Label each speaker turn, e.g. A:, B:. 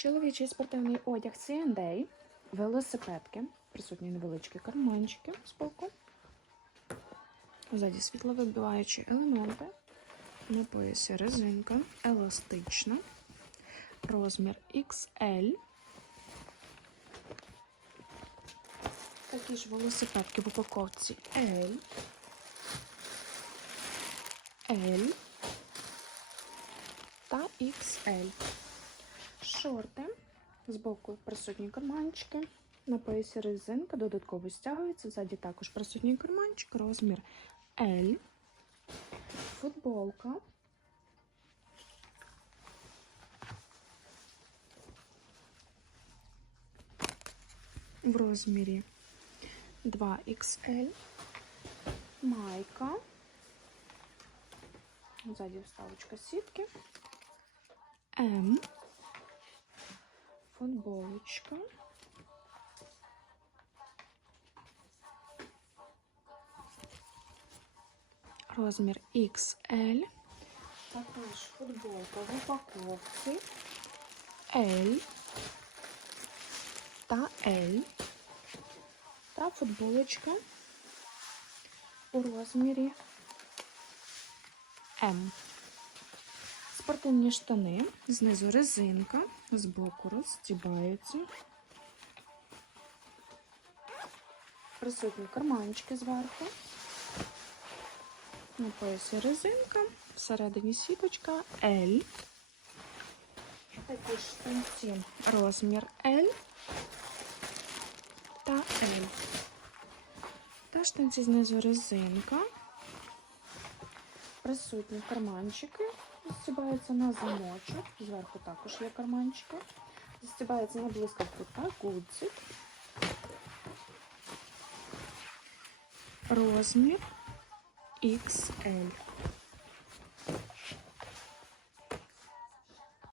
A: Чоловічий спортивний одяг C&A, велосипедки, присутні невеличкі карманчики з боку. Ззаді світловибиваючі елементи. На поясі резинка, еластична, розмір XL. Такі ж велосипедки в упаковці L. L та XL. Шорти. Збоку присутні карманчики. На поясі резинка додатково стягується. Ззаді також присутній карманчик, розмір L. Футболка. В розмірі 2XL. Майка. Ззаді вставочка сітки. М. Футболочка. Розмір XL. Також футболка в упаковці L та L. Та футболочка у розмірі М. Спортивні штани, знизу резинка, збоку розстібаються. Присутні карманчики зверху. На поясі резинка, всередині сіточка L. Такі штанці розмір L та L. Та штанці знизу резинка. Присутні карманчики. Застібаються на замочок. Зверху також є карманчики. Застібається на блискавку та гудзик. Розмір XL.